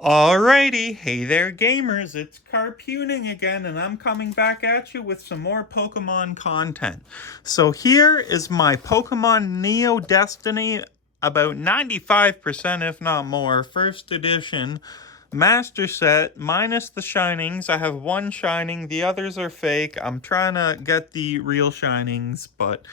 Alrighty, hey there gamers, it's Carputing again, and I'm coming back at you with some more Pokemon content. So here is my Pokemon Neo Destiny, about 95% if not more, first edition, master set, minus the shinings. I have one shining, the others are fake. I'm trying to get the real shinings, but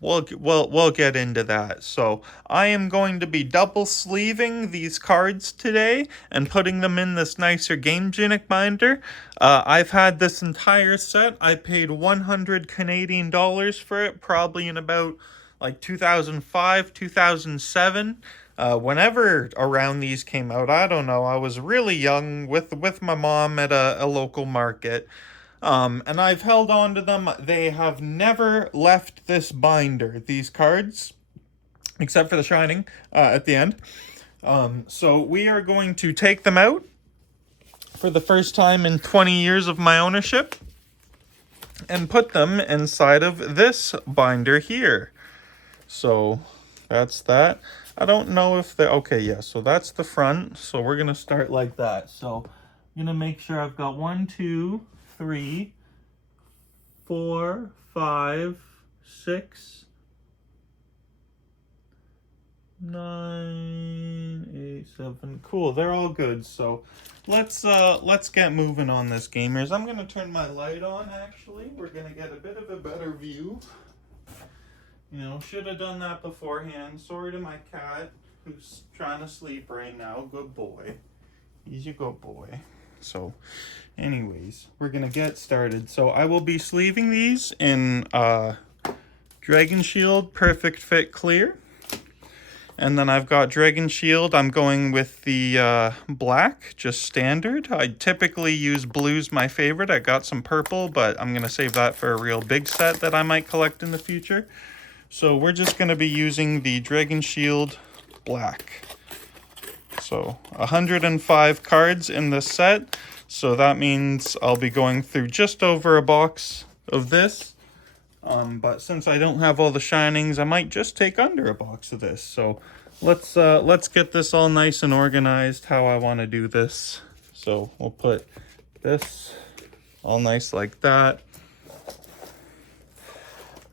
we'll get into that. So I am going to be double sleeving these cards today and putting them in this nicer Game Genic binder. I've had this entire set. I paid 100 Canadian dollars for it, probably in about like 2005, 2007. Whenever around these came out, I don't know. I was really young with my mom at a local market. And I've held on to them. They have never left this binder, these cards, except for the shining at the end. So we are going to take them out for the first time in 20 years of my ownership and put them inside of this binder here. So that's that. I don't know if the okay, yeah, so that's the front. So we're gonna start like that. So I'm gonna make sure I've got 1, 2, 3, 4, 5, 6, 9, 8, 7. Cool, they're all good. So let's get moving on this, gamers. I'm gonna turn my light on. Actually, we're gonna get a bit of a better view. You know, should have done that beforehand. Sorry to my cat who's trying to sleep right now. Good boy. He's a good boy. So, anyways, we're going to get started. So, I will be sleeving these in Dragon Shield Perfect Fit Clear. And then I've got Dragon Shield. I'm going with the black, just standard. I typically use blue's my favorite. I got some purple, but I'm going to save that for a real big set that I might collect in the future. So we're just going to be using the Dragon Shield Black. So 105 cards in this set. So that means I'll be going through just over a box of this. But since I don't have all the shinings, I might just take under a box of this. So let's get this all nice and organized how I want to do this. So we'll put this all nice like that.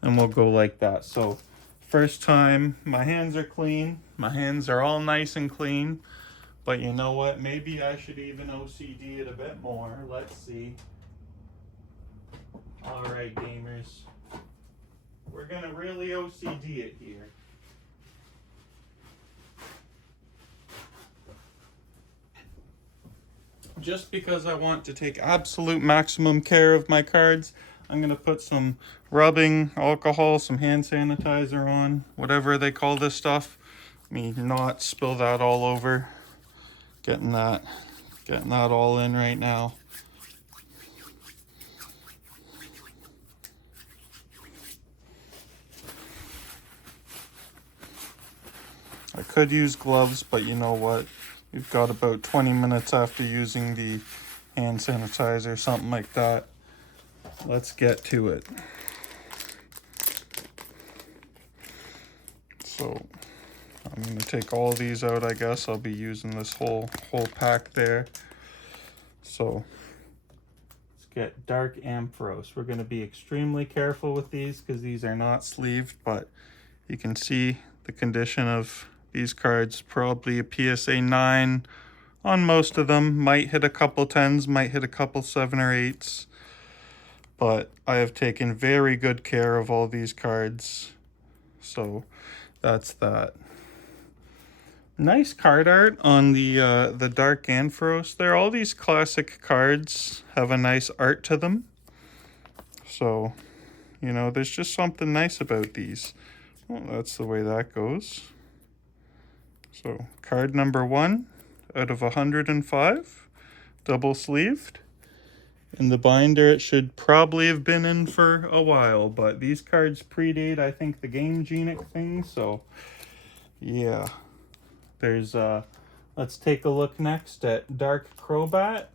And we'll go like that. So first time, my hands are clean. My hands are all nice and clean. But you know what? Maybe I should even OCD it a bit more. Let's see. All right, gamers. We're going to really OCD it here. Just because I want to take absolute maximum care of my cards, I'm going to put some rubbing alcohol, some hand sanitizer on, whatever they call this stuff. Let me not spill that all over. Getting that all in right now. I could use gloves, but you know what? We've got about 20 minutes after using the hand sanitizer, something like that. Let's get to it. So I'm going to take all these out, I guess. I'll be using this whole pack there. So let's get Dark Ampharos. We're going to be extremely careful with these because these are not sleeved, but you can see the condition of these cards. Probably a PSA 9 on most of them. Might hit a couple 10s, might hit a couple 7 or 8s. But I have taken very good care of all these cards. So that's that. Nice card art on the Dark Ampharos there. All these classic cards have a nice art to them. So, you know, there's just something nice about these. Well, that's the way that goes. So, card number 1 out of 105, double sleeved. In the binder, it should probably have been in for a while, but these cards predate, I think, the Game Genic thing, so yeah. There's, let's take a look next at Dark Crobat,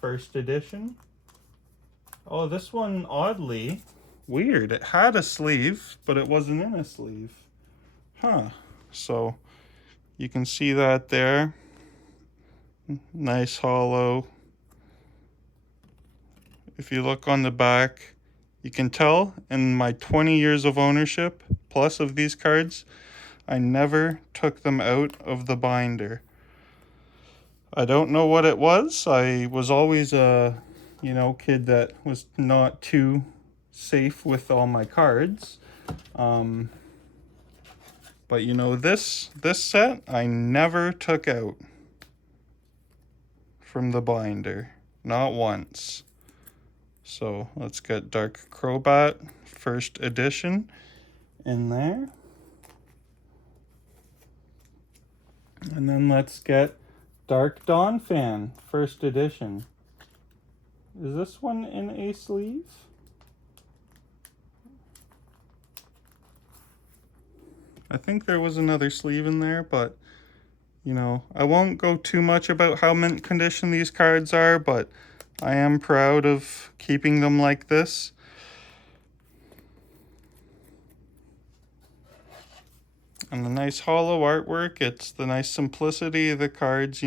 first edition. Oh, this one, oddly, weird. It had a sleeve, but it wasn't in a sleeve. Huh. So, you can see that there. Nice hollow. If you look on the back, you can tell in my 20 years of ownership plus of these cards, I never took them out of the binder. I don't know what it was. I was always a, kid that was not too safe with all my cards. But this set I never took out from the binder, not once. So let's get Dark Crobat first edition in there. And then let's get Dark Dawn Fan first edition. Is this one in a sleeve? I think there was another sleeve in there, but I won't go too much about how mint condition these cards are, but I am proud of keeping them like this. And the nice hollow artwork, it's the nice simplicity of the cards,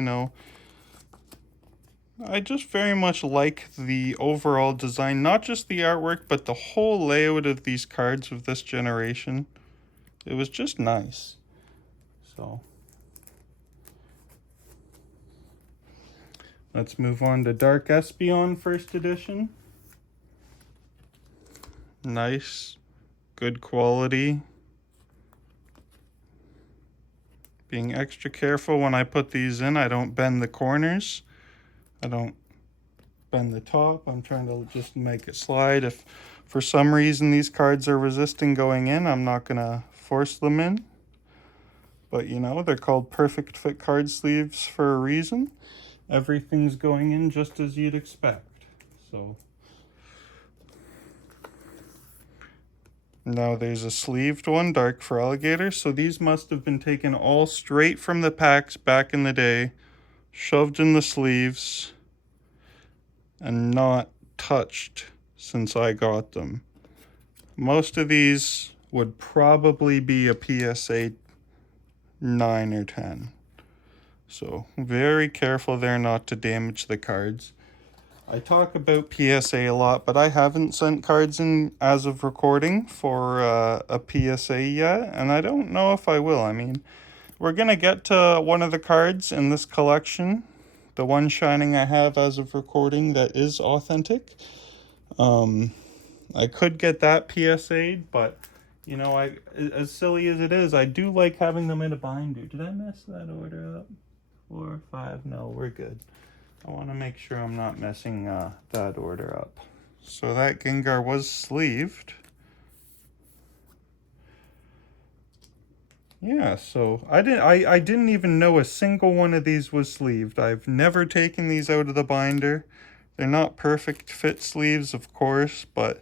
I just very much like the overall design, not just the artwork, but the whole layout of these cards of this generation. It was just nice. So let's move on to Dark Espeon first edition. Nice, good quality. Being extra careful when I put these in. I don't bend the corners. I don't bend the top. I'm trying to just make it slide. If for some reason these cards are resisting going in, I'm not gonna force them in. But they're called perfect fit card sleeves for a reason. Everything's going in just as you'd expect. So now there's a sleeved one, Dark for Alligator. So these must have been taken all straight from the packs back in the day, shoved in the sleeves, and not touched since I got them. Most of these would probably be a PSA 9 or 10. So very careful there not to damage the cards. I talk about PSA a lot, but I haven't sent cards in as of recording for a PSA yet, and I don't know if I will. I mean, we're going to get to one of the cards in this collection, the one shining I have as of recording that is authentic. I could get that PSA'd, but as silly as it is, I do like having them in a binder. Did I mess that order up? 4 or 5? No, we're good. I want to make sure I'm not messing that order up. So that Gengar was sleeved. Yeah, so I didn't even know a single one of these was sleeved. I've never taken these out of the binder. They're not perfect fit sleeves, of course, but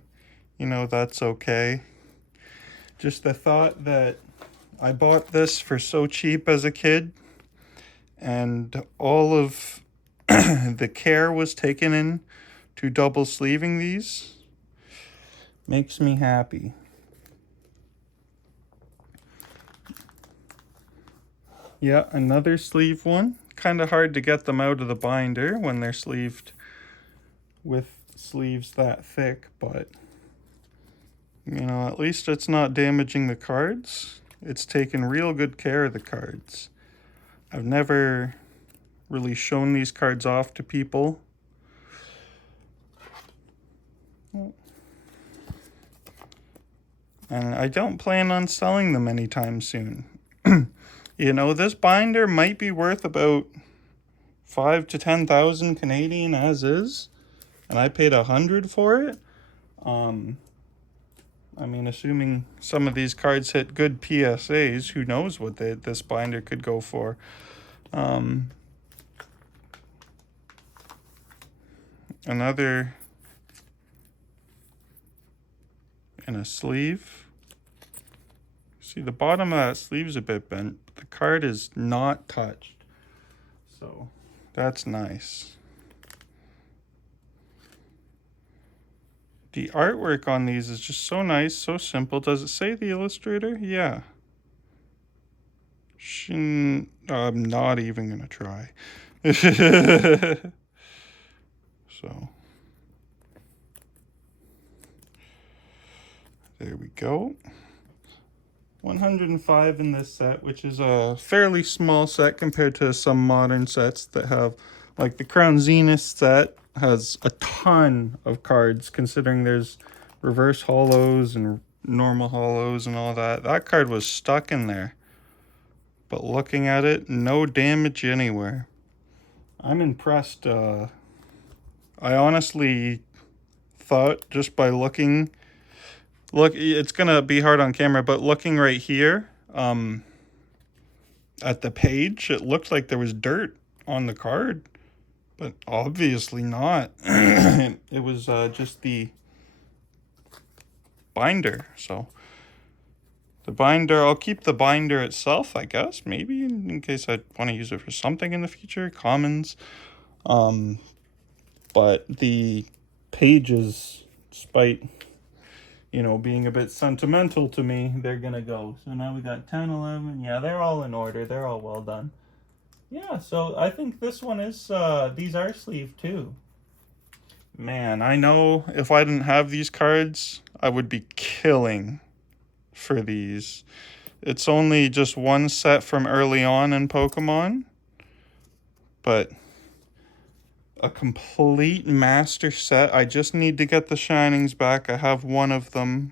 that's okay. Just the thought that I bought this for so cheap as a kid, and all of the care was taken in to double sleeving these makes me happy. Yeah, another sleeve one. Kind of hard to get them out of the binder when they're sleeved with sleeves that thick, but at least it's not damaging the cards. It's taken real good care of the cards. I've never really shown these cards off to people. And I don't plan on selling them anytime soon. This binder might be worth about 5,000 to 10,000 Canadian as is, and I paid $100 for it. I mean, assuming some of these cards hit good PSAs, who knows what this binder could go for. Another in a sleeve. See, the bottom of that sleeve's a bit bent, but the card is not touched. So that's nice. The artwork on these is just so nice, so simple. Does it say the illustrator? Yeah. I'm not even gonna try. So there we go. 105 in this set, which is a fairly small set compared to some modern sets that have, like the Crown Zenith set has a ton of cards, considering there's reverse hollows and normal hollows and all that. That card was stuck in there, but looking at it, no damage anywhere. I'm impressed. I honestly thought just by looking, it's gonna be hard on camera, but looking right here at the page, it looked like there was dirt on the card, but obviously not. It was just the binder. So the binder, I'll keep the binder itself, I guess, maybe in case I want to use it for something in the future, commons. But the pages, despite, you know, being a bit sentimental to me, they're gonna go. So now we got 10, 11. Yeah, they're all in order. They're all well done. Yeah, so I think this one is, these are sleeved too. Man, I know if I didn't have these cards, I would be killing for these. It's only just one set from early on in Pokemon, but a complete master set. I just need to get the Shinings back. I have one of them.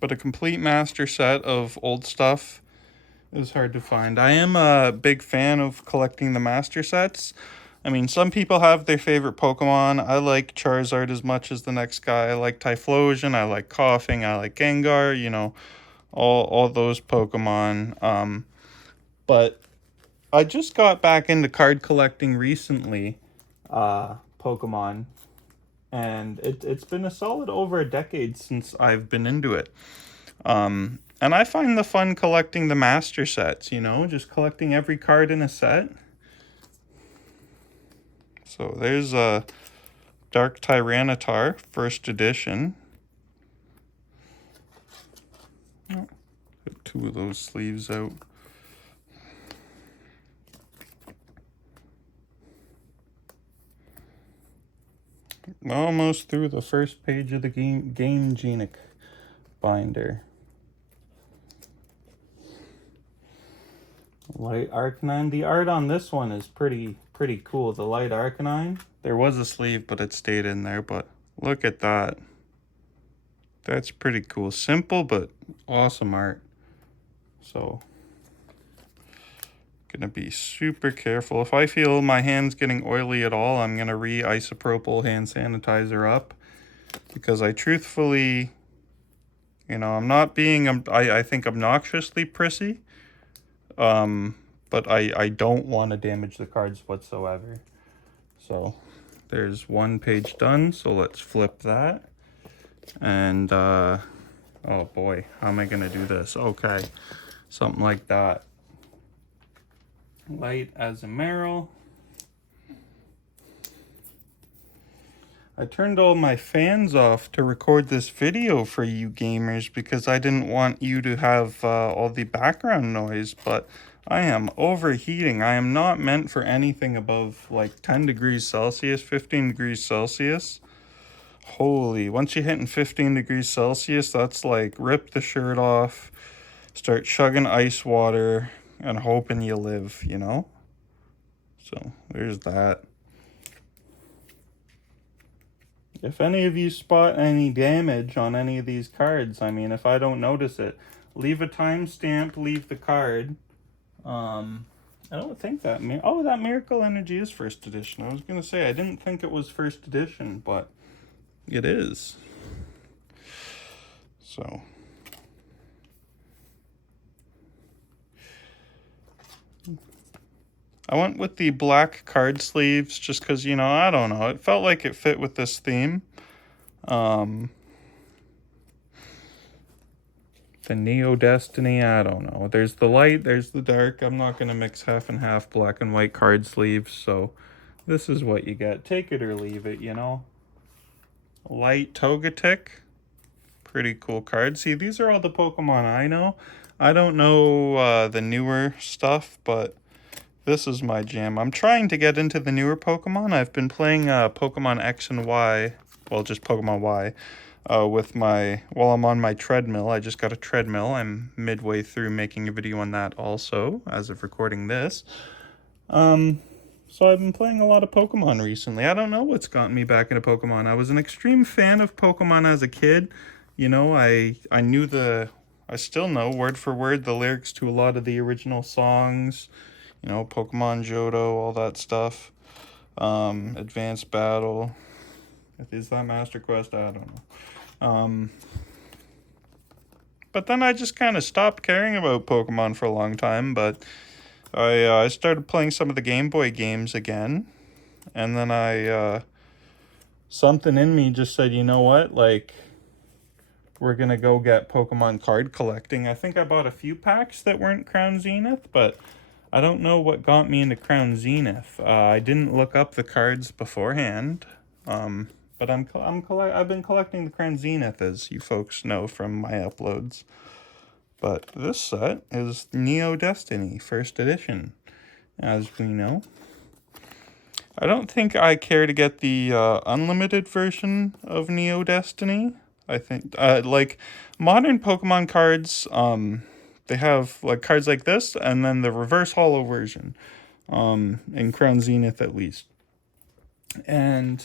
But a complete master set of old stuff is hard to find. I am a big fan of collecting the master sets. I mean, some people have their favorite Pokemon. I like Charizard as much as the next guy. I like Typhlosion. I like Coughing. I like Gengar. You know, all those Pokemon. But I just got back into card collecting recently, Pokemon, and it's been a solid over a decade since I've been into it. And I find the fun collecting the master sets, you know, just collecting every card in a set. So there's a Dark Tyranitar, first edition. Oh, got two of those sleeves out. Almost through the first page of the Game Genic binder. Light Arcanine. The art on this one is pretty cool. The Light Arcanine. There was a sleeve, but it stayed in there. But look at that. That's pretty cool. Simple, but awesome art. So, gonna be super careful. If I feel my hand's getting oily at all, I'm gonna re-isopropyl hand sanitizer up, because I truthfully, you know, I'm not being, I think, obnoxiously prissy, but I don't want to damage the cards whatsoever. So there's one page done, so let's flip that. And oh boy, how am I gonna do this? Okay, something like that. Light Azumarill. I turned all my fans off to record this video for you gamers because I didn't want you to have all the background noise, but I am overheating. I am not meant for anything above like 10 degrees Celsius, 15 degrees Celsius. Holy, once you're hitting 15 degrees Celsius, that's like rip the shirt off, start chugging ice water, and hoping you live, you know? So there's that. If any of you spot any damage on any of these cards, I mean, if I don't notice it, leave a timestamp, leave the card. I don't think that... Oh, that Miracle Energy is first edition. I was going to say, I didn't think it was first edition, but it is. So... I went with the black card sleeves just because, you know, I don't know. It felt like it fit with this theme. The Neo Destiny, I don't know. There's the light, there's the dark. I'm not going to mix half and half black and white card sleeves. So this is what you get. Take it or leave it, you know. Light Togetic. Pretty cool card. See, these are all the Pokemon I know. I don't know the newer stuff, but this is my jam. I'm trying to get into the newer Pokemon. I've been playing Pokemon X and Y, well, just Pokemon Y, while I'm on my treadmill. I just got a treadmill. I'm midway through making a video on that also, as of recording this. So I've been playing a lot of Pokemon recently. I don't know what's gotten me back into Pokemon. I was an extreme fan of Pokemon as a kid. You know, I still know word for word the lyrics to a lot of the original songs. You know, Pokemon Johto, all that stuff. Advanced Battle. Is that Master Quest? I don't know. But then I just kind of stopped caring about Pokemon for a long time, but I started playing some of the Game Boy games again, and then something in me just said, you know what, like, we're gonna go get Pokemon card collecting. I think I bought a few packs that weren't Crown Zenith, but I don't know what got me into Crown Zenith. I didn't look up the cards beforehand, but I've been collecting the Crown Zenith, as you folks know from my uploads. But this set is Neo Destiny, first edition, as we know. I don't think I care to get the unlimited version of Neo Destiny. I think, like, modern Pokemon cards, they have, like, cards like this, and then the reverse holo version, in Crown Zenith at least. And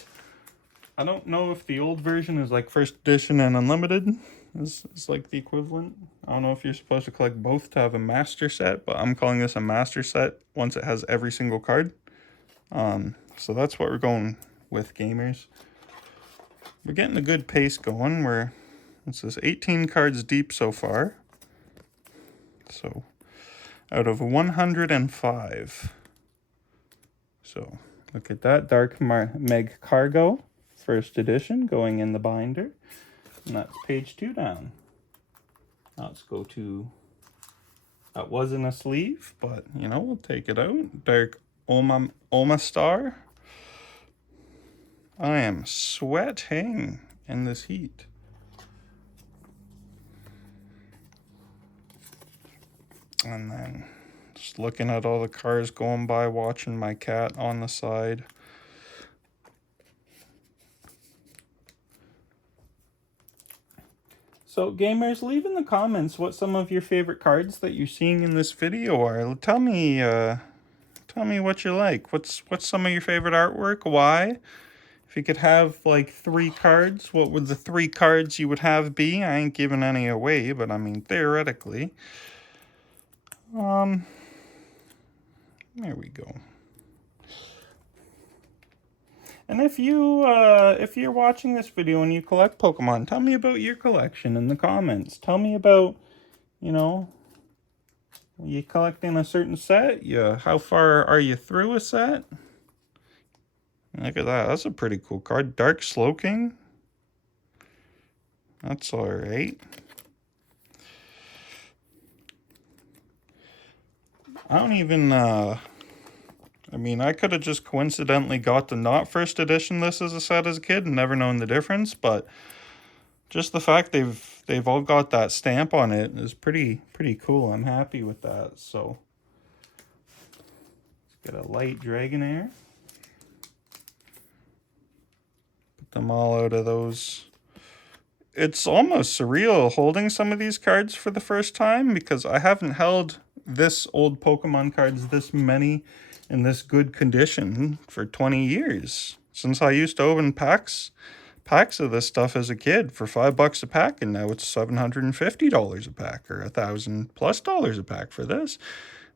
I don't know if the old version is, like, first edition and unlimited is like the equivalent. I don't know if you're supposed to collect both to have a master set, but I'm calling this a master set once it has every single card. So that's what we're going with, gamers. We're getting a good pace going. It says 18 cards deep so far. So out of 105. So look at that, Dark Meg Cargo, first edition, going in the binder. And that's page 2 down. Now let's go to, that wasn't a sleeve, but you know, we'll take it out. Dark Omastar. I am sweating in this heat. And then just looking at all the cars going by, watching my cat on the side. So gamers, leave in the comments what some of your favorite cards that you're seeing in this video are. Tell me what you like. What's some of your favorite artwork? Why? If you could have like 3 cards, what would the 3 cards you would have be? I ain't giving any away, but I mean theoretically. There we go. And if you're watching this video and you collect Pokemon, tell me about your collection in the comments. Tell me about, you know, are you collecting a certain set? How far are you through a set? Look at that. That's a pretty cool card. Dark Slowking. That's alright. I don't even, I mean, I could have just coincidentally got the not first edition this as a set as a kid and never known the difference, but just the fact they've all got that stamp on it is pretty cool. I'm happy with that. So let's get a light Dragonair. Put them all out of those. It's almost surreal holding some of these cards for the first time because I haven't held this old Pokemon cards this many in this good condition for 20 years. Since I used to open packs of this stuff as a kid for $5 a pack, and now it's $750 a pack, or $1,000+ a pack for this.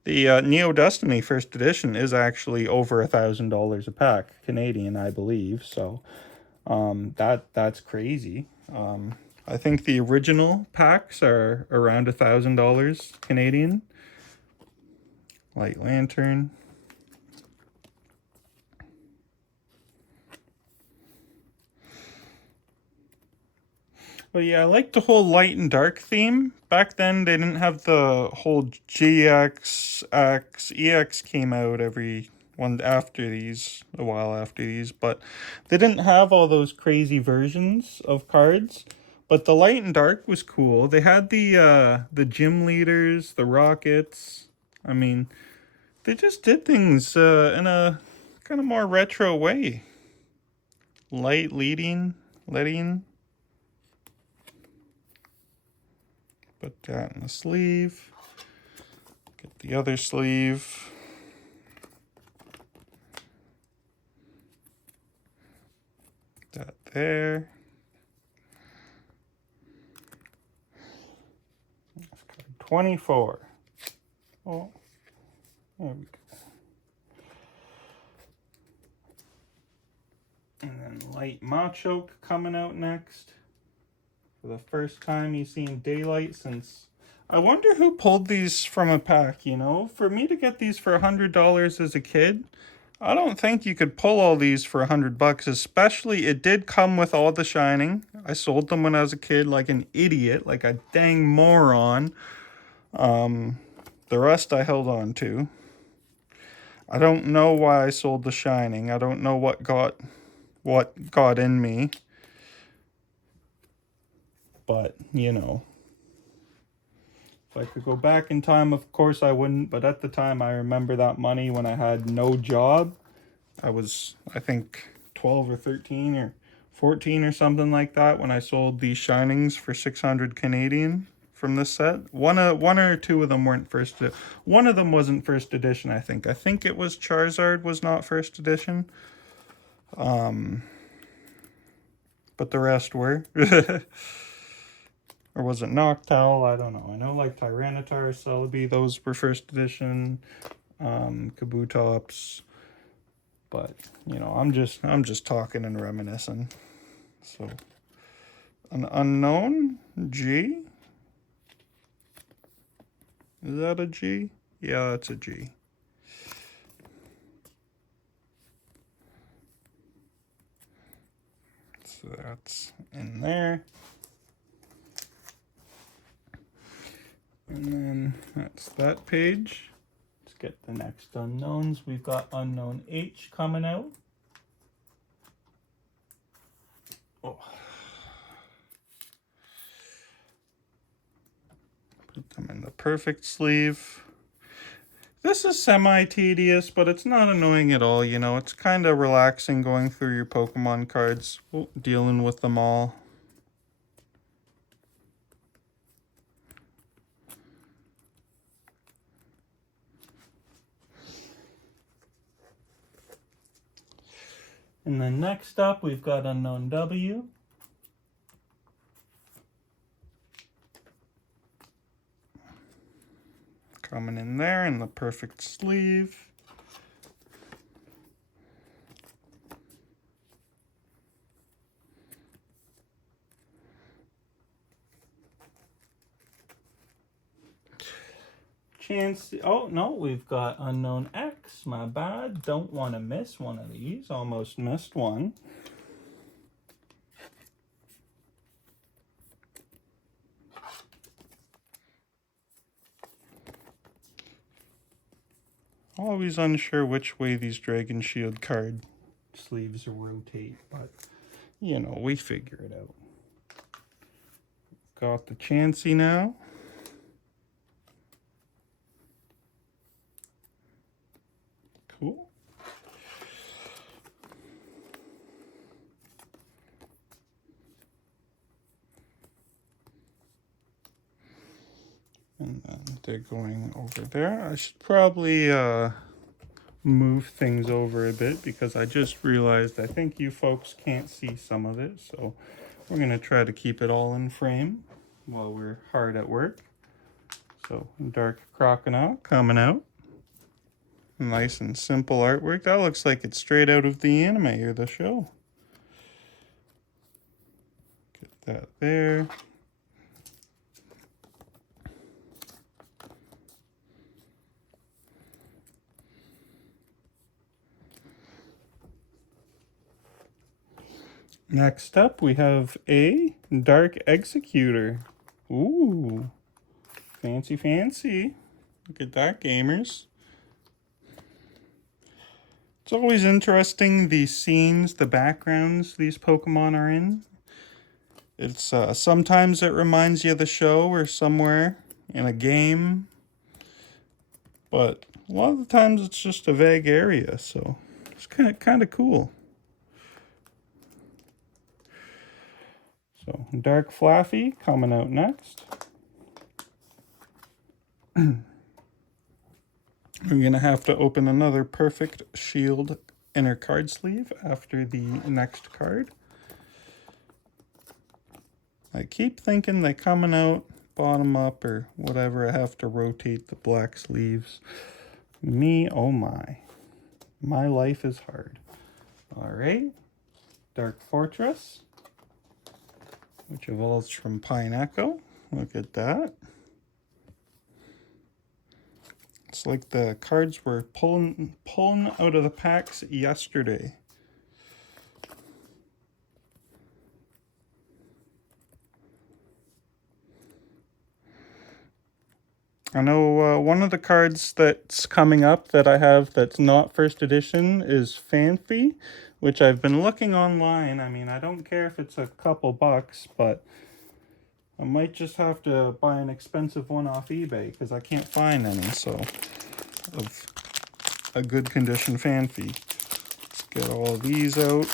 The Neo Destiny first edition is actually over $1,000 a pack, Canadian, I believe. So that's crazy. I think the original packs are around $1,000 Canadian. Light Lantern. But yeah, I like the whole light and dark theme. Back then, they didn't have the whole GX, X, EX came out every one after these, a while after these, but they didn't have all those crazy versions of cards. But the light and dark was cool. They had the gym leaders, the rockets. I mean, they just did things in a kind of more retro way. Light letting. Put that in the sleeve. Get the other sleeve. That there. 24. Oh, there we go. And then Light Machoke coming out next. For the first time he's seen daylight since... I wonder who pulled these from a pack, you know? For me to get these for $100 as a kid, I don't think you could pull all these for $100, especially it did come with all the shining. I sold them when I was a kid like an idiot, like a dang moron. The rest I held on to. I don't know why I sold the shining. I don't know what got in me. But, you know. If I could go back in time, of course I wouldn't. But at the time, I remember that money when I had no job. I was, I think, 12 or 13 or 14 or something like that when I sold these shinings for 600 Canadian from this set. One or two of them weren't first. One of them wasn't first edition, I think. I think it was Charizard was not first edition. But the rest were. Or was it Noctowl? I don't know. I know like Tyranitar, Celebi, those were first edition. Kabutops. But, you know, I'm just talking and reminiscing. So, an unknown G? Is that a G? Yeah, that's a G. So that's in there. And then that's that page. Let's get the next unknowns. We've got Unknown H coming out. Oh. Put them in the perfect sleeve. This is semi-tedious, but it's not annoying at all, you know. It's kind of relaxing going through your Pokemon cards, dealing with them all. And then next up, we've got Unknown W. Coming in there in the perfect sleeve. Oh, no, we've got Unknown X. My bad. Don't want to miss one of these. Almost missed one. Always unsure which way these Dragon Shield card sleeves rotate, but, you know, we figure it out. Got the Chansey now. Cool. And then they're going over there. I should probably move things over a bit because I just realized I think you folks can't see some of it. So we're going to try to keep it all in frame while we're hard at work. So Dark Crocodile coming out. Nice and simple artwork. That looks like it's straight out of the anime or the show. Get that there. Next up, we have a Dark Executor. Ooh, fancy, fancy. Look at that, gamers. It's always interesting, the scenes, the backgrounds these Pokemon are in. It's sometimes it reminds you of the show or somewhere in a game, but a lot of the times it's just a vague area, so it's kind of cool. So Dark Flaffy coming out next. We're gonna have to open another Perfect Shield inner card sleeve after the next card. I keep thinking they're coming out bottom up or whatever. I have to rotate the black sleeves. Me, oh my. My life is hard. Alright. Dark Fortress, which evolves from Pine Echo. Look at that. It's like the cards were pulling out of the packs yesterday. I know one of the cards that's coming up that I have that's not first edition is Fanfi, which I've been looking online. I mean, I don't care if it's a couple bucks, but I might just have to buy an expensive one off eBay because I can't find any, so, of a good condition Fanfi. Let's get all these out.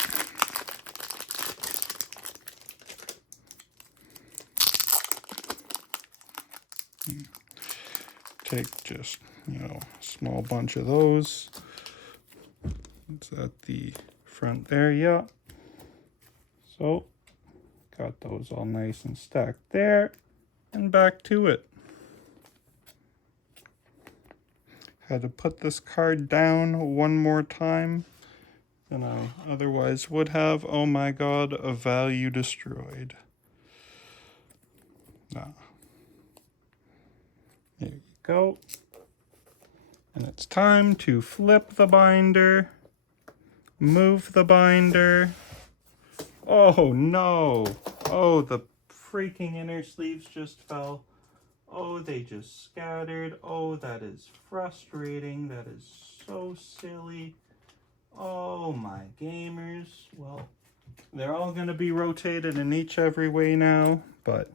Take just, a small bunch of those. It's at the front there, yeah. So, got those all nice and stacked there. And back to it. Had to put this card down one more time than I otherwise would have. Oh my god, a value destroyed. Ah. There you go. And it's time to flip the binder, move the binder. Oh no! Oh, the freaking inner sleeves just fell. Oh, they just scattered. Oh, that is frustrating. That is so silly. Oh my gamers. Well, they're all going to be rotated in each every way now, but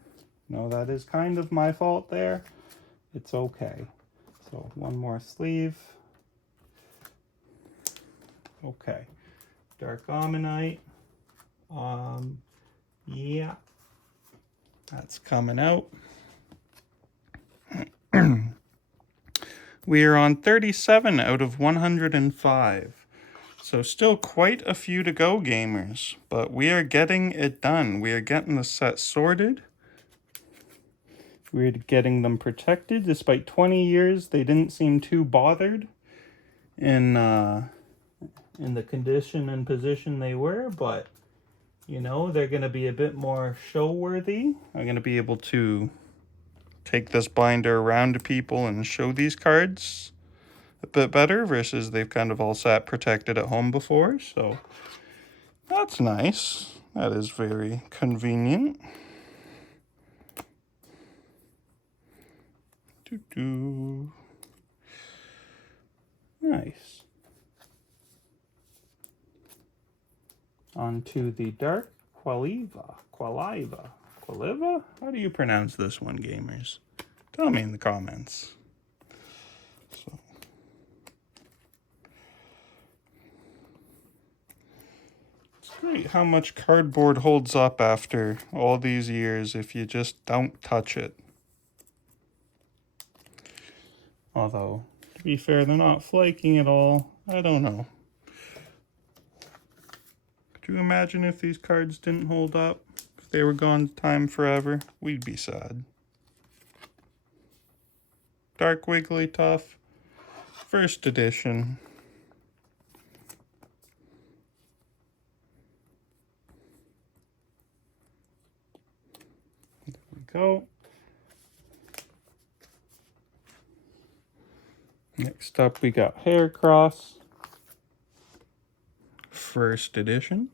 no, that is kind of my fault there. It's okay. So one more sleeve. Okay. Dark Ammonite. Yeah. That's coming out. We are on 37 out of 105. So still quite a few to go, gamers. But we are getting it done. We are getting the set sorted. We're getting them protected. Despite 20 years, they didn't seem too bothered in the condition and position they were. But, they're going to be a bit more show-worthy. I'm going to be able to take this binder around to people and show these cards a bit better versus they've kind of all sat protected at home before. So that's nice. That is very convenient. Nice. On to the Dark Qualiva. Qualiva? How do you pronounce this one, gamers? Tell me in the comments. So. It's great how much cardboard holds up after all these years if you just don't touch it. Although, to be fair, they're not flaking at all. I don't know. Could you imagine if these cards didn't hold up? If they were gone time forever? We'd be sad. Dark Wigglytuff, first edition. There we go. Next up we got Haircross, first edition.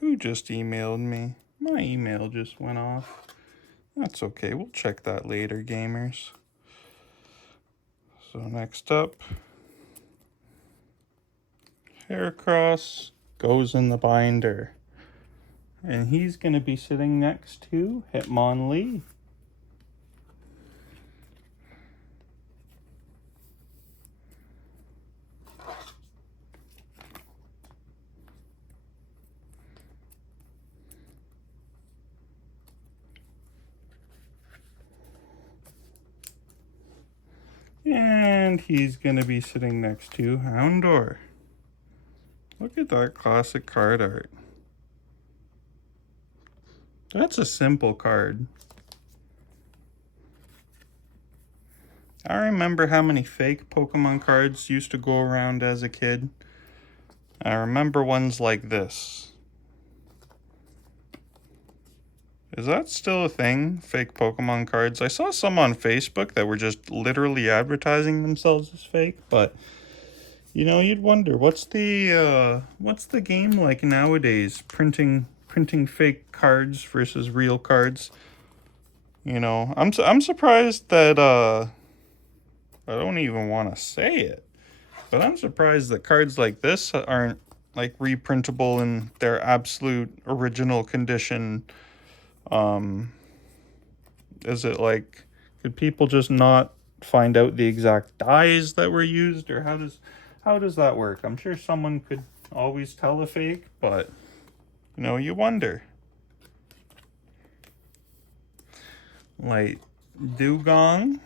Who just emailed me? My email just went off. That's okay, we'll check that later, gamers. So next up, Haircross goes in the binder. And he's going to be sitting next to Hitmonlee. And he's going to be sitting next to Houndour. Look at that classic card art. That's a simple card. I remember how many fake Pokemon cards used to go around as a kid. I remember ones like this. Is that still a thing? Fake Pokemon cards? I saw some on Facebook that were just literally advertising themselves as fake, but you know, you'd wonder what's the game like nowadays? Printing fake cards versus real cards. You know, I'm surprised that I don't even want to say it, but I'm surprised that cards like this aren't like reprintable in their absolute original condition. Is it like, could people just not find out the exact dyes that were used, or how does that work? I'm sure someone could always tell a fake, but you know, you wonder. Like Dugong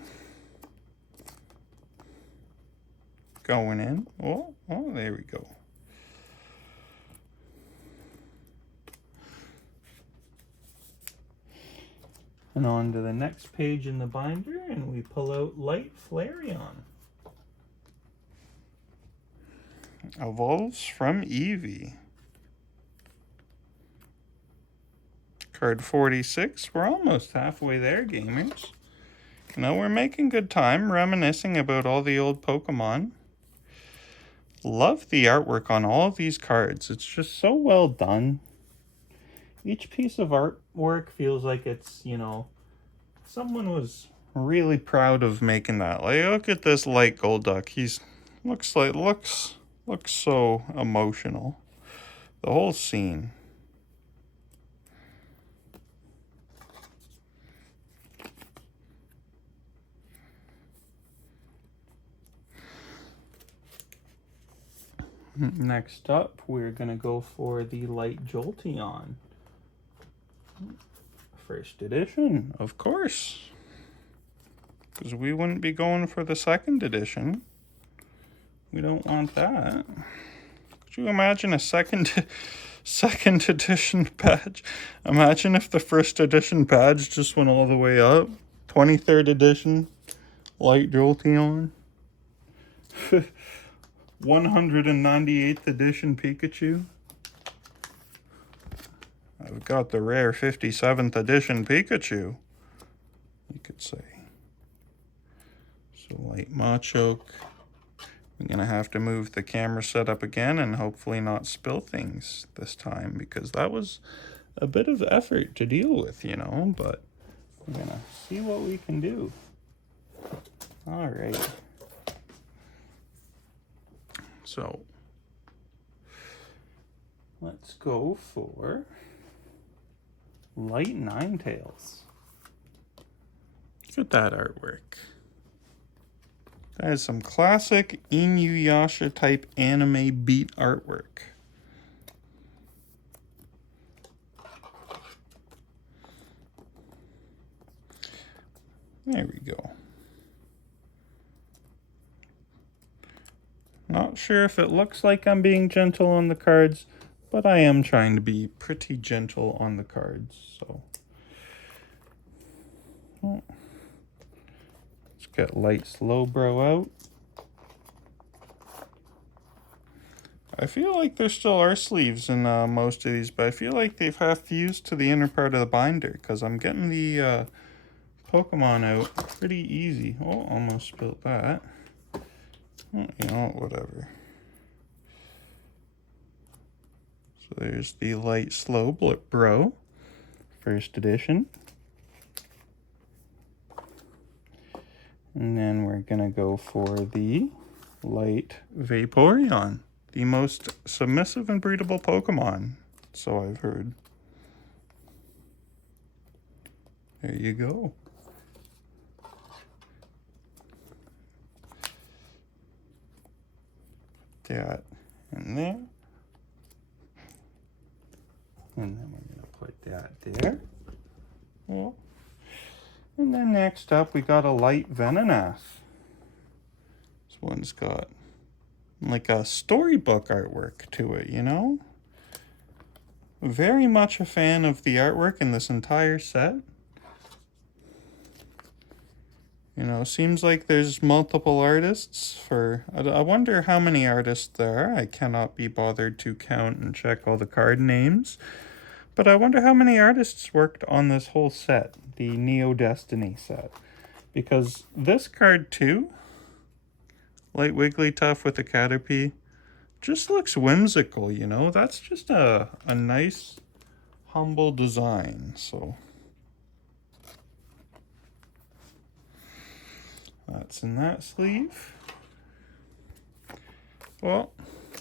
going in. Oh, there we go. And on to the next page in the binder, and we pull out Light Flareon. Evolves from Eevee. Card 46. We're almost halfway there, gamers. You know, we're making good time reminiscing about all the old Pokemon. Love the artwork on all of these cards. It's just so well done. Each piece of artwork feels like it's, you know, someone was really proud of making that. Like, look at this Light Golduck. He's looks so emotional. The whole scene. Next up, we're gonna go for the Light Jolteon. First edition, of course. Because we wouldn't be going for the second edition. We don't want that. Could you imagine a second edition badge? Imagine if the first edition badge just went all the way up. 23rd edition, Light Jolteon. 198th edition Pikachu. I've got the rare 57th edition Pikachu, you could say. So Light Machoke. I'm going to have to move the camera setup again and hopefully not spill things this time, because that was a bit of effort to deal with, you know, but we're going to see what we can do. All right. So let's go for Light Ninetales. Look at that artwork. That is some classic Inuyasha type anime beat artwork. There we go. Not sure if it looks like I'm being gentle on the cards, but I am trying to be pretty gentle on the cards, so. Let's get Light Slowbro out. I feel like there still are sleeves in most of these, but I feel like they've half fused to the inner part of the binder, because I'm getting the Pokemon out pretty easy. Oh, almost spilled that. You know, whatever. So there's the Light Slowbro, first edition. And then we're going to go for the Light Vaporeon, the most submissive and breedable Pokemon, so I've heard. There you go. Put that in there. And then we're going to put that there. Well, and then next up we got a light Venonat. This one's got like a storybook artwork to it, you know? Very much a fan of the artwork in this entire set. You know, seems like there's multiple artists for... I wonder how many artists there are. I cannot be bothered to count and check all the card names. But I wonder how many artists worked on this whole set, the Neo Destiny set. Because this card too, Light Wigglytuff with a Caterpie, just looks whimsical, you know? That's just a nice, humble design, so... That's in that sleeve. Well,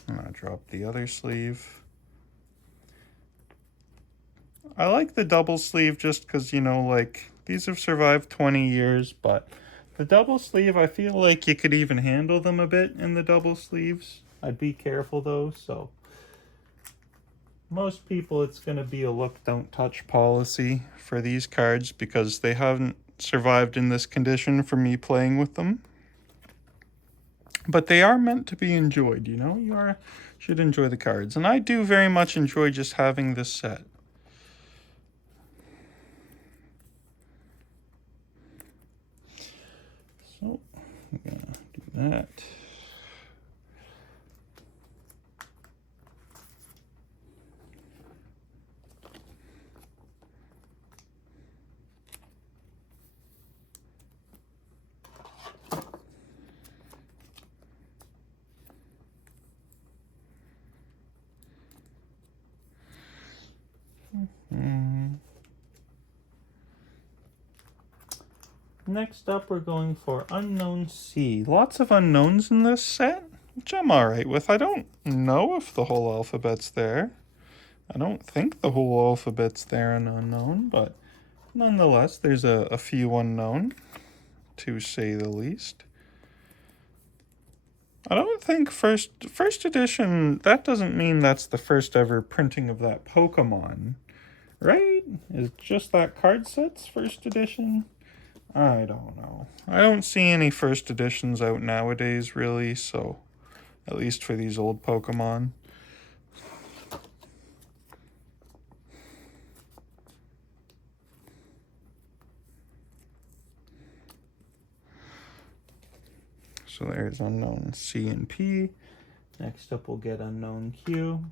I'm gonna drop the other sleeve. I like the double sleeve just because, you know, like, these have survived 20 years, but the double sleeve, I feel like you could even handle them a bit in the double sleeves. I'd be careful though, so. Most people, it's gonna be a look, don't touch policy for these cards because they haven't survived in this condition for me playing with them. But they are meant to be enjoyed, you know? You should enjoy the cards. And I do very much enjoy just having this set. So, I'm gonna do that. Next up, we're going for Unknown Sea. Lots of unknowns in this set, which I'm alright with. I don't know if the whole alphabet's there. I don't think the whole alphabet's there in Unknown, but nonetheless, there's a few unknown, to say the least. I don't think first edition, that doesn't mean that's the first ever printing of that Pokemon, right? Is just that card set's first edition? I don't know. I don't see any first editions out nowadays, really, so at least for these old Pokemon. So there's Unknown C and P. Next up we'll get Unknown Q.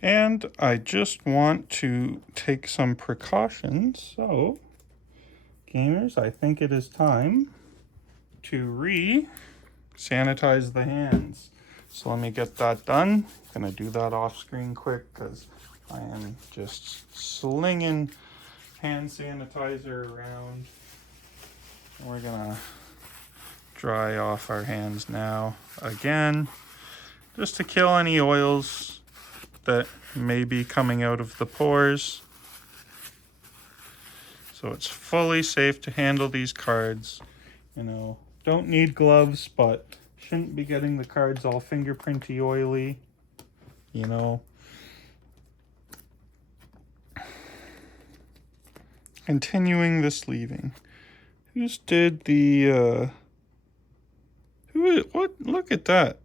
And I just want to take some precautions. So, gamers, I think it is time to re-sanitize the hands. So let me get that done. I'm gonna do that off screen quick because I am just slinging hand sanitizer around. We're gonna dry off our hands now again, just to kill any oils that may be coming out of the pores. So it's fully safe to handle these cards. You know, don't need gloves, but shouldn't be getting the cards all fingerprinty oily, you know. Continuing the sleeving. Who's did the, what, look at that.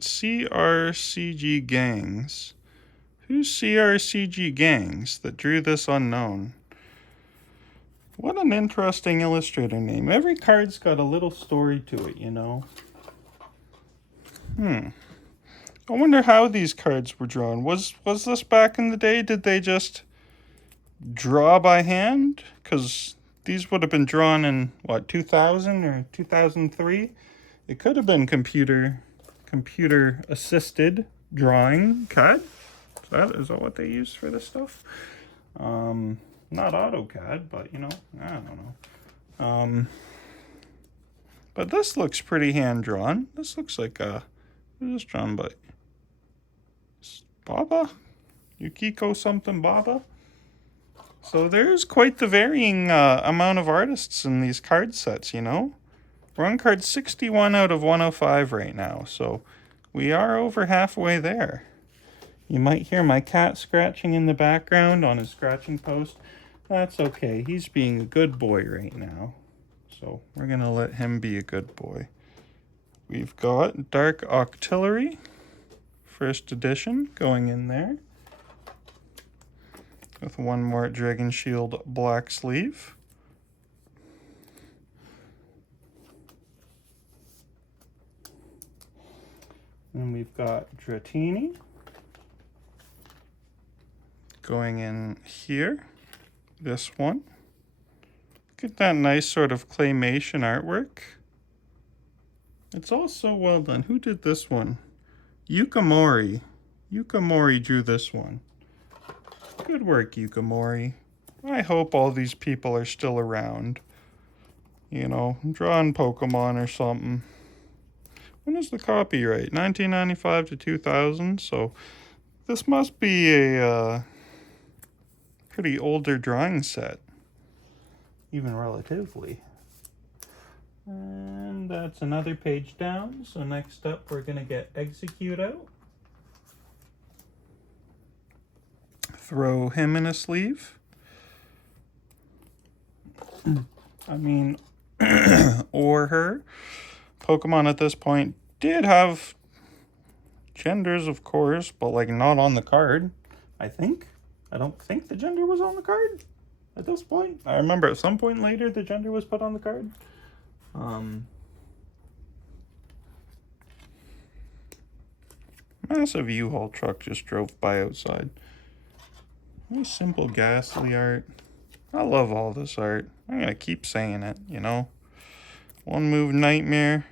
CRCG Gangs. Who's CRCG Gangs that drew this Unknown? What an interesting illustrator name. Every card's got a little story to it, you know. I wonder how these cards were drawn. Was this back in the day? Did they just draw by hand? Because these would have been drawn in, what, 2000 or 2003? It could have been computer-assisted drawing. Is that what they use for this stuff? Not AutoCAD, but you know, I don't know. But this looks pretty hand-drawn. This looks like who's this drawn by? Baba? Yukiko something Baba? So there's quite the varying amount of artists in these card sets, you know? We're on card 61 out of 105 right now, so we are over halfway there. You might hear my cat scratching in the background on his scratching post. That's okay. He's being a good boy right now. So we're going to let him be a good boy. We've got Dark Octillery, first edition, going in there. With one more Dragon Shield black sleeve. And we've got Dratini going in here. This one. Look at that nice sort of claymation artwork. It's all so well done. Who did this one? Yukamori. Yukamori drew this one. Good work, Yukamori. I hope all these people are still around. You know, drawing Pokemon or something. When is the copyright? 1995 to 2000, so this must be a pretty older drawing set. Even relatively. And that's another page down, so next up we're going to get Execute out. Throw him in a sleeve. I mean, or her. Pokemon at this point did have genders, of course, but like not on the card, I think. I don't think the gender was on the card at this point. I remember at some point later the gender was put on the card. Massive U-Haul truck just drove by outside. Very simple ghastly art. I love all this art. I'm gonna keep saying it, you know. One move nightmare.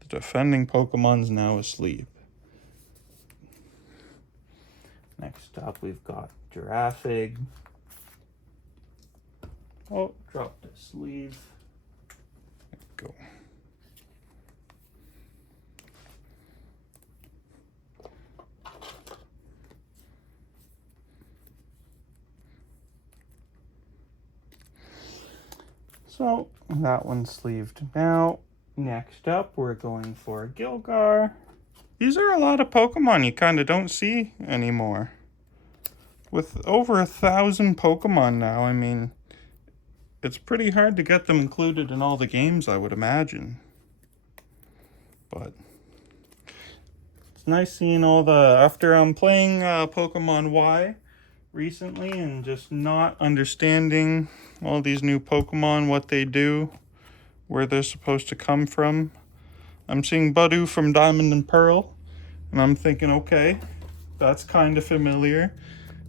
The defending Pokemon's now asleep. Next up we've got Giraffig. Oh, dropped a sleeve. There we go. So that one's sleeved now. Next up, we're going for Gilgar. These are a lot of Pokemon you kind of don't see anymore. With over 1,000 Pokemon now, I mean, it's pretty hard to get them included in all the games, I would imagine. But it's nice seeing all the, after I'm playing Pokemon Y recently and just not understanding all these new Pokemon, what they do, where they're supposed to come from. I'm seeing Budu from Diamond and Pearl, and I'm thinking, okay, that's kind of familiar.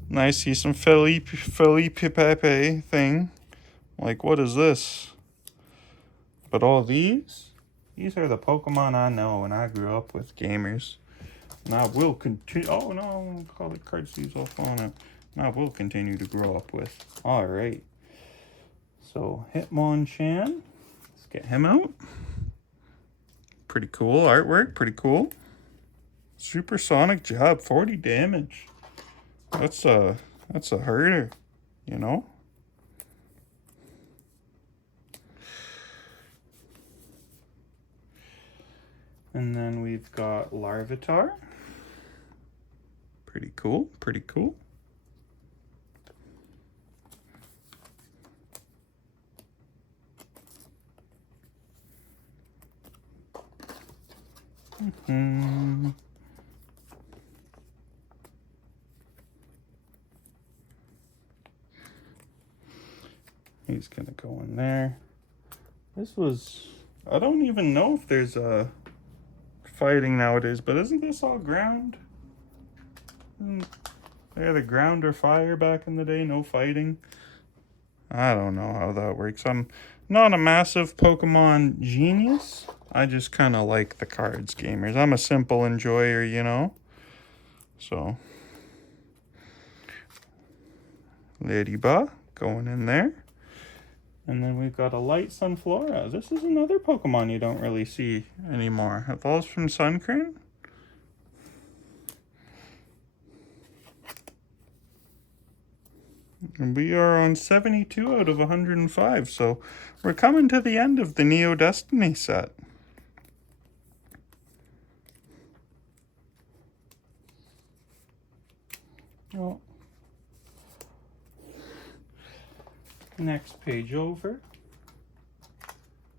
And I see some Felipe thing. Like, what is this? But all these are the Pokemon I know and I grew up with, gamers. And I will continue, oh no, I won't call it card sleeves off on it. And I will continue to grow up with. Alright. So, Hitmonchan. Let's get him out. Pretty cool artwork, pretty cool. Supersonic jab, 40 damage. That's a herder, you know? And then we've got Larvitar. Pretty cool, pretty cool. He's gonna go in there. This was, I don't even know if there's a fighting nowadays, but isn't this all ground? They had a ground or fire back in the day, no fighting. I don't know how that works. I'm not a massive Pokemon genius. I just kind of like the cards, gamers. I'm a simple enjoyer, you know? So, Ladybug going in there. And then we've got a light Sunflora. This is another Pokemon you don't really see anymore. Evolves from Sunkern. And we are on 72 out of 105, so we're coming to the end of the Neo Destiny set. Oh. Next page over.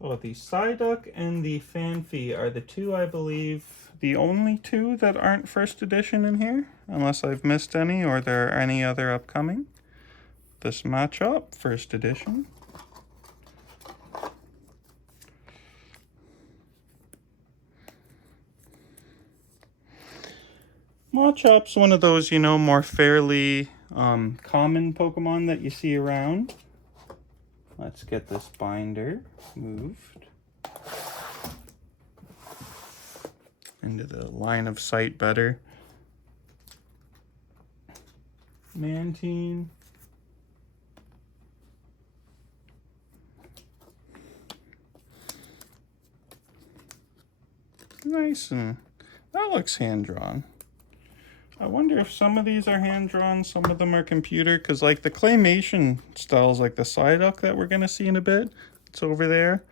Oh, the Psyduck and the Fanphy are the two, I believe, the only two that aren't first edition in here, unless I've missed any or there are any other upcoming. This Machop, first edition. Machop's one of those, you know, more fairly common Pokemon that you see around. Let's get this binder moved into the line of sight better. Mantine. Nice, and that looks hand-drawn. I wonder if some of these are hand-drawn, some of them are computer, because like the claymation styles, like the Psyduck that we're going to see in a bit, it's over there.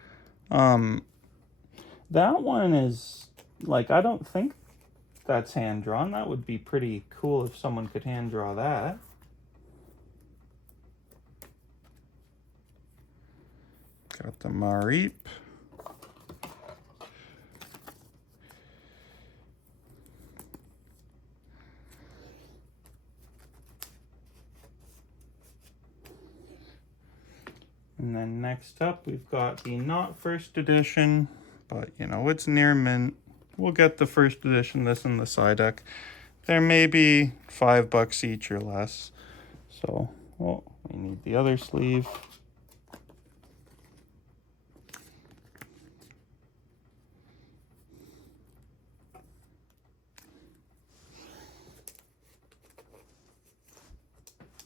That one is, like, I don't think that's hand-drawn. That would be pretty cool if someone could hand-draw that. Got the Mareep. And then next up, we've got the not first edition, but you know, it's near mint. We'll get the first edition, this and the Psyduck. There may be $5 each or less. So, well, we need the other sleeve.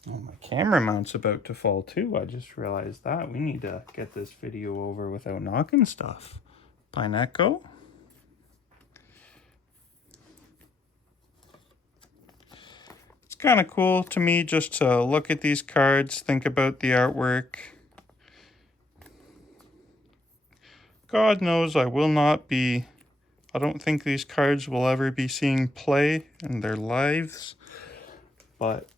Oh, my camera mount's about to fall too. I just realized that. We need to get this video over without knocking stuff. Pineco. It's kind of cool to me just to look at these cards, think about the artwork. God knows I will not be... I don't think these cards will ever be seeing play in their lives. But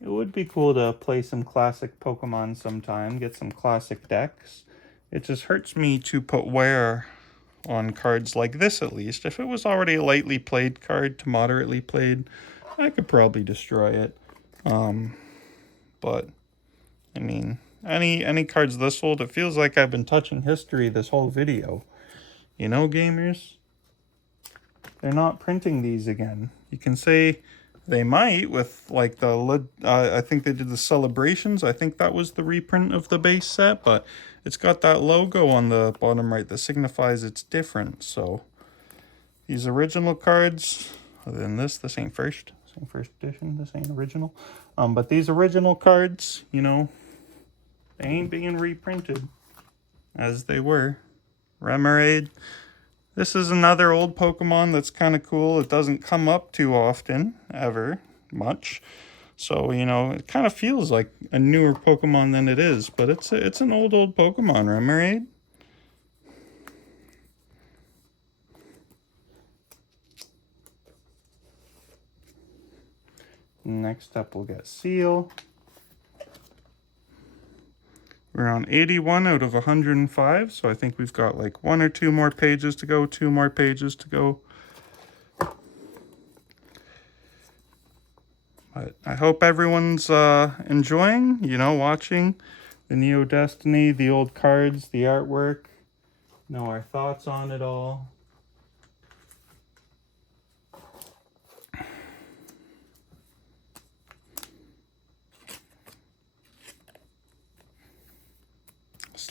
it would be cool to play some classic Pokemon sometime, get some classic decks. It just hurts me to put wear on cards like this, at least. If it was already a lightly played card to moderately played, I could probably destroy it. But, I mean, any cards this old, it feels like I've been touching history this whole video. You know, gamers? They're not printing these again. You can say... They might with like the, I think they did the Celebrations. I think that was the reprint of the base set, but it's got that logo on the bottom right that signifies it's different. So these original cards, other than this ain't first edition, this ain't original. But these original cards, you know, they ain't being reprinted as they were. Remoraid. This is another old Pokemon that's kind of cool. It doesn't come up too often, ever, much. So, you know, it kind of feels like a newer Pokemon than it is. But it's an old Pokemon, Remoraid. Next up, we'll get Seal. We're on 81 out of 105, so I think we've got like 1 or 2 more pages to go, 2 more pages to go. But I hope everyone's enjoying, you know, watching the Neo Destiny, the old cards, the artwork, know our thoughts on it all.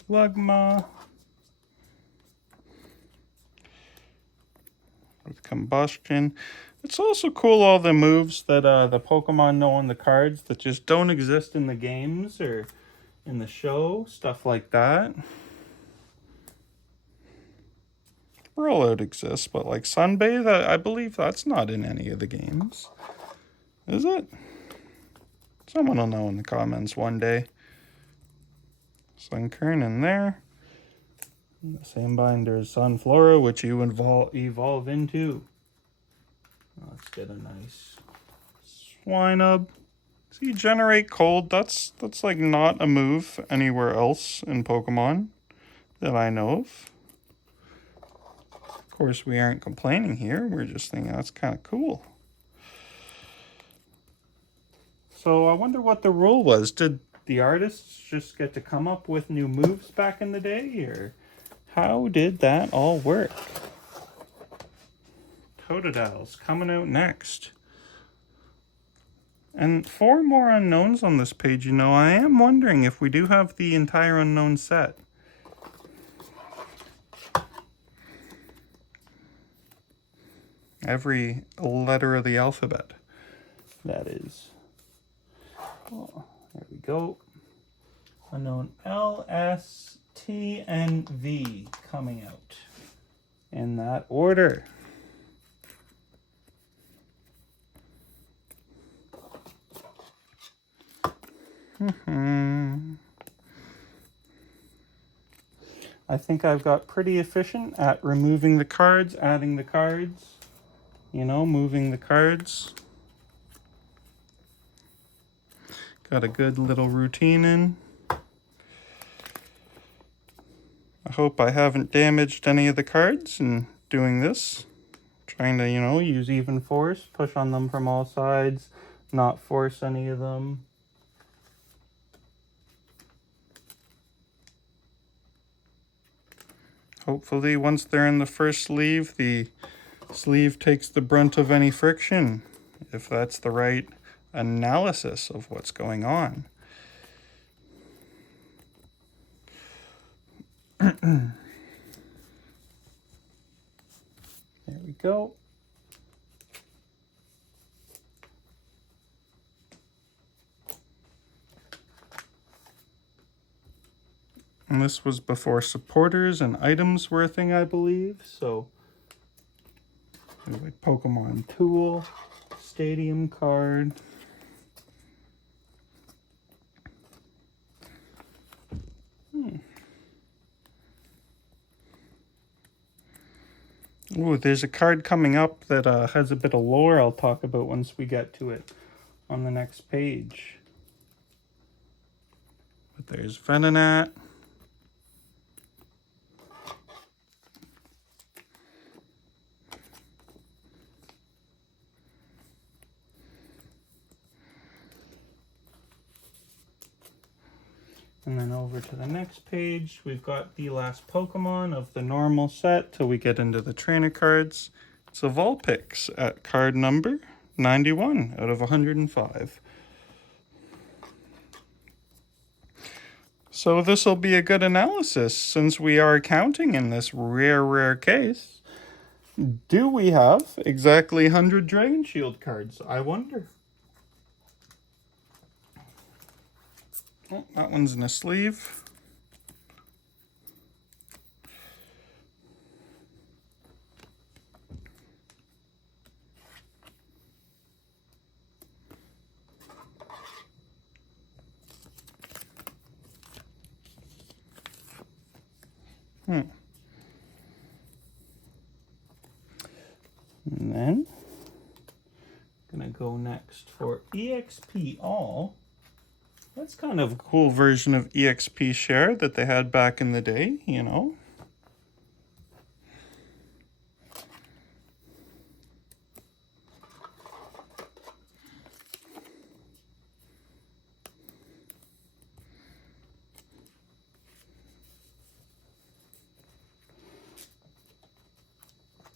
Slugma with Combustion. It's also cool all the moves that the Pokemon know on the cards that just don't exist in the games, or in the show, stuff like that. Rollout exists, but like Sunbathe, I believe that's not in any of the games. Is it? Someone will know in the comments one day. Sunkern in there. And the same binder as Sunflora, which you evolve into. Let's get a nice Swinub. See, generate cold. That's like not a move anywhere else in Pokemon that I know of. Of course, we aren't complaining here. We're just thinking that's kind of cool. So I wonder what the rule was. Did the artists just get to come up with new moves back in the day, or how did that all work? Totodile's coming out next. And 4 more unknowns on this page, you know. I am wondering if we do have the entire unknown set. Every letter of the alphabet, that is. Oh, there we go. Unknown L, S, T, and V coming out in that order. I think I've got pretty efficient at removing the cards, adding the cards, you know, moving the cards. Got a good little routine in. I hope I haven't damaged any of the cards in doing this. Trying to, you know, use even force, push on them from all sides, not force any of them. Hopefully, once they're in the first sleeve, the sleeve takes the brunt of any friction, if that's the right analysis of what's going on. There we go. And this was before supporters and items were a thing, I believe. So, like Pokemon Tool, Stadium card. Ooh, there's a card coming up that has a bit of lore I'll talk about once we get to it on the next page. But there's Venonat. And then over to the next page, we've got the last Pokemon of the normal set till we get into the trainer cards. It's a Vulpix at card number 91 out of 105. So this will be a good analysis since we are counting in this rare case. Do we have exactly 100 Dragon Shield cards? I wonder. Oh, that one's in a sleeve. And then, I'm gonna go next for EXP All. That's kind of a cool version of EXP Share that they had back in the day, you know.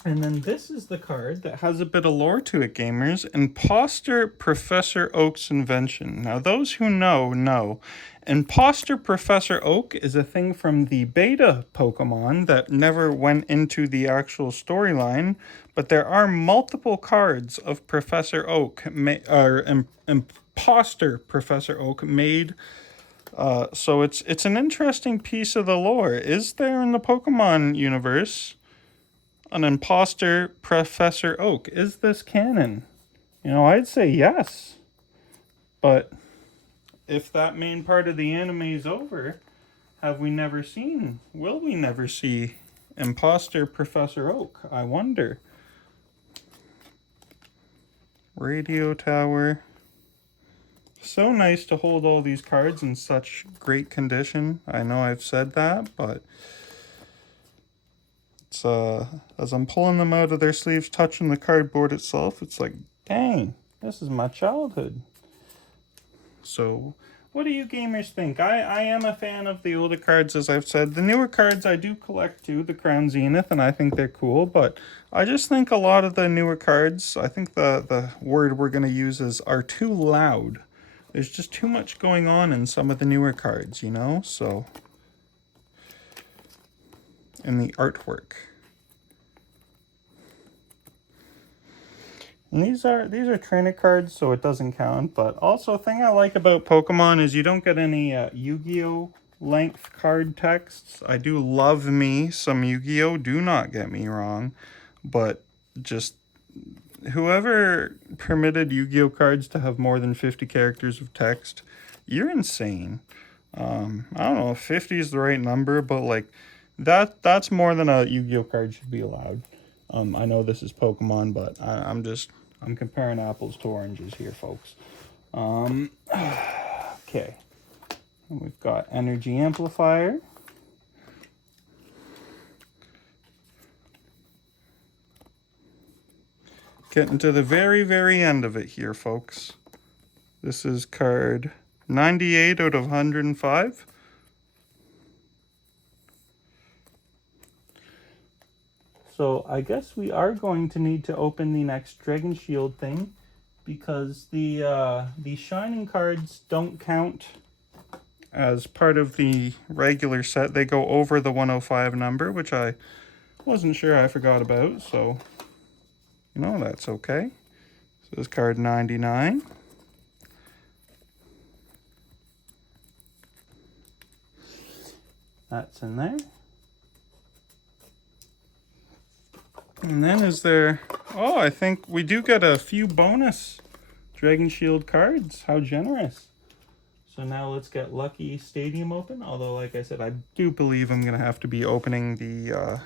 And then this is the card that has a bit of lore to it, gamers. Imposter Professor Oak's invention. Now, those who know. Imposter Professor Oak is a thing from the beta Pokemon that never went into the actual storyline, but there are multiple cards of Professor Oak, Imposter Professor Oak made So it's an interesting piece of the lore. Is there in the Pokemon universe an imposter Professor Oak? Is this canon? You know, I'd say yes. But if that main part of the anime is over, will we never see imposter Professor Oak? I wonder. Radio tower. So nice to hold all these cards in such great condition. I know I've said that, but it's as I'm pulling them out of their sleeves, touching the cardboard itself, it's like, dang, this is my childhood. So what do you gamers think? I am a fan of the older cards, as I've said. The newer cards I do collect too, the Crown Zenith, and I think they're cool, but I just think a lot of the newer cards, I think the word we're going to use are too loud. There's just too much going on in some of the newer cards, you know? So, in the artwork. And these are trainer cards, so it doesn't count. But also, a thing I like about Pokemon is you don't get any Yu-Gi-Oh! Length card texts. I do love me some Yu-Gi-Oh! Do not get me wrong. But just whoever permitted Yu-Gi-Oh! Cards to have more than 50 characters of text, you're insane. I don't know if 50 is the right number, but like that's more than a Yu-Gi-Oh! Card should be allowed. I know this is Pokemon, but I'm comparing apples to oranges here, folks. Okay. And we've got Energy Amplifier. Getting to the very, very end of it here, folks. This is card 98 out of 105. So I guess we are going to need to open the next Dragon Shield thing, because the Shining cards don't count as part of the regular set. They go over the 105 number, which I wasn't sure I forgot about, so you know, that's okay. So this is card 99. That's in there. And then is there... Oh, I think we do get a few bonus Dragon Shield cards. How generous. So now let's get Lucky Stadium open. Although, like I said, I do believe I'm going to have to be opening the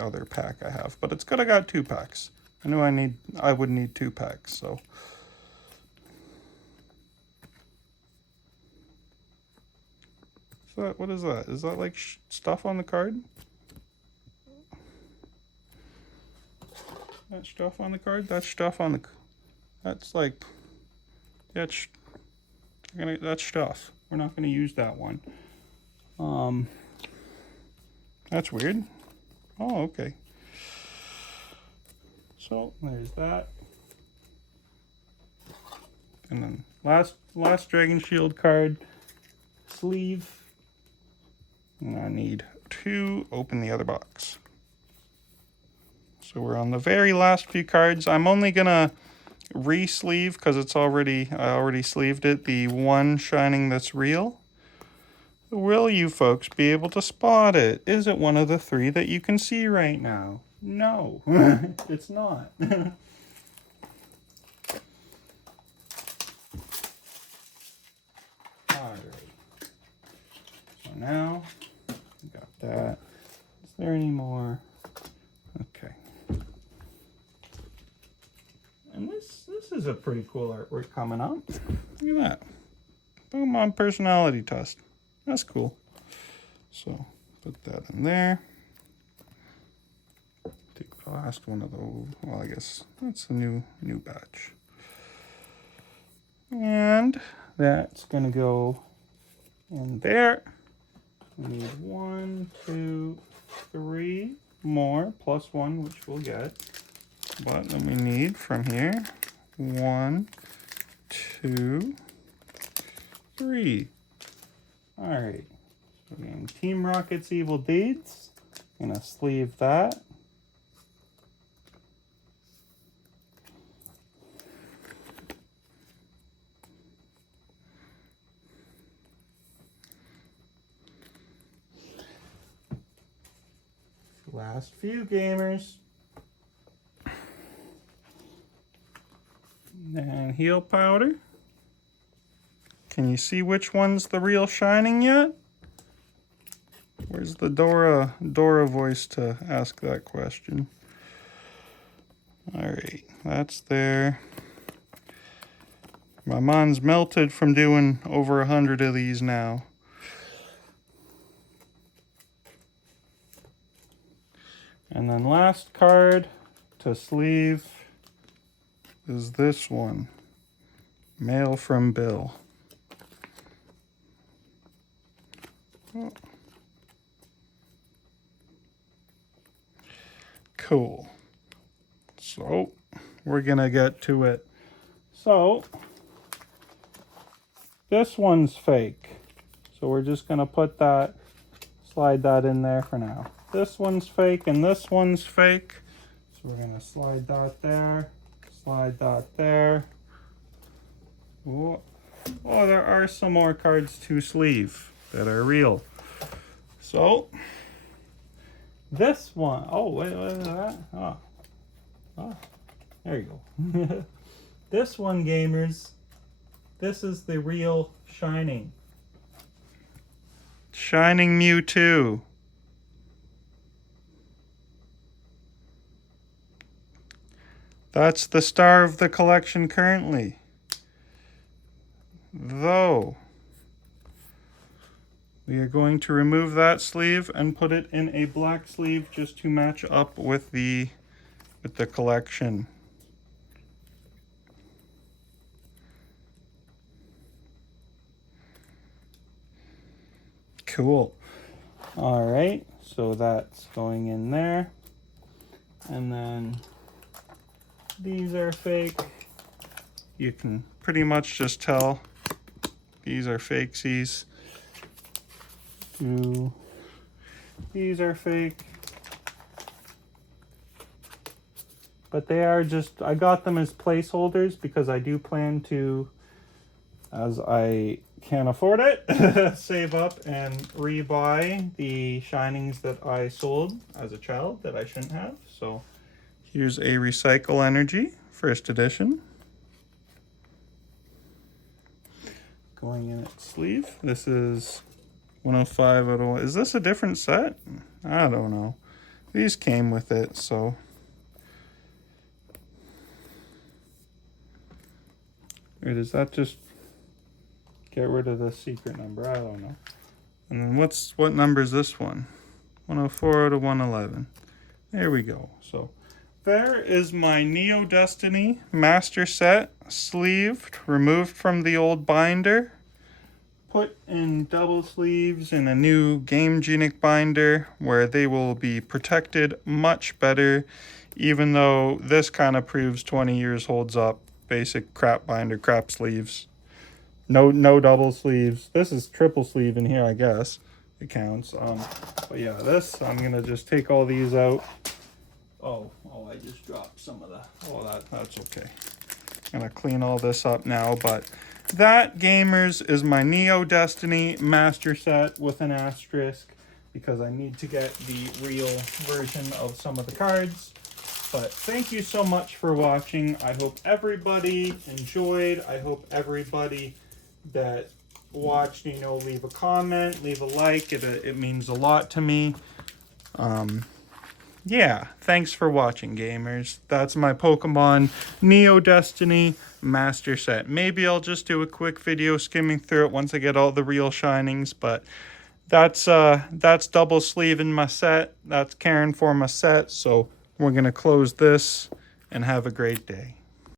other pack I have. But it's good I got 2 packs. I knew I would need 2 packs, so... What is that? Is that like stuff on the card? That stuff on the card? That's stuff on the... That's like... That's stuff. We're not going to use that one. That's weird. Oh, okay. So, there's that. And then last Dragon Shield card. Sleeve. And I need to open the other box. So we're on the very last few cards. I'm only gonna re-sleeve because I already sleeved it. The one Shining that's real. Will you folks be able to spot it? Is it one of the 3 that you can see right now? No, it's not. Alright. So now, we got that. Is there any more? Okay. And this is a pretty cool artwork coming up. Look at that. Pokemon personality test. That's cool. So put that in there. Take the last one of those. Well, I guess that's the new batch. And that's gonna go in there. We need 1, 2, 3 more plus 1, which we'll get. But then we need from here 1, 2, 3. All right. So we're getting Team Rocket's Evil Deeds. Gonna sleeve that. Last few gamers. And heal powder. Can you see which one's the real shining yet? Where's the Dora voice to ask that question? Alright, that's there. My mind's melted from doing over 100 of these now. And then last card to sleeve is this one. Mail from Bill. Oh. Cool. So, we're gonna get to it. So, this one's fake. So we're just gonna put that, slide that in there for now. This one's fake and this one's fake. So we're gonna slide that there, slide that there. Oh, there are some more cards to sleeve that are real. So, this one, oh, wait, what is that? Oh, there you go. This one, gamers, this is the real Shining. Shining Mewtwo. That's the star of the collection currently. Though, we are going to remove that sleeve and put it in a black sleeve just to match up with the collection. Cool. All right, so that's going in there. And then these are fake. You can pretty much just tell these are fakesies. These are fake. But they are just, I got them as placeholders because I do plan to, as I can afford it, save up and rebuy the Shinings that I sold as a child that I shouldn't have. So here's a Recycle Energy, first edition. Going in its sleeve. This is 105 out of 1. Is this a different set? I don't know. These came with it, so. Or does that just get rid of the secret number? I don't know. And then what number is this one? 104 out of 111. There we go. So there is my Neo Destiny Master Set, sleeved, removed from the old binder, put in double sleeves in a new Game Genic binder where they will be protected much better, even though this kind of proves 20 years holds up. Basic crap binder, crap sleeves. No double sleeves. This is triple sleeve in here, I guess. It counts. But yeah, this, I'm going to just take all these out. Oh, I just dropped some of the, that's okay. I'm going to clean all this up now, but that, gamers, is my Neo Destiny Master Set with an asterisk because I need to get the real version of some of the cards. But thank you so much for watching. I hope everybody enjoyed. I hope everybody that watched, leave a comment, leave a like. It means a lot to me. Yeah, thanks for watching, gamers. That's my Pokemon Neo Destiny Master Set. Maybe I'll just do a quick video skimming through it once I get all the real Shinings, but that's double sleeve in my set. That's caring for my set, so we're going to close this and have a great day.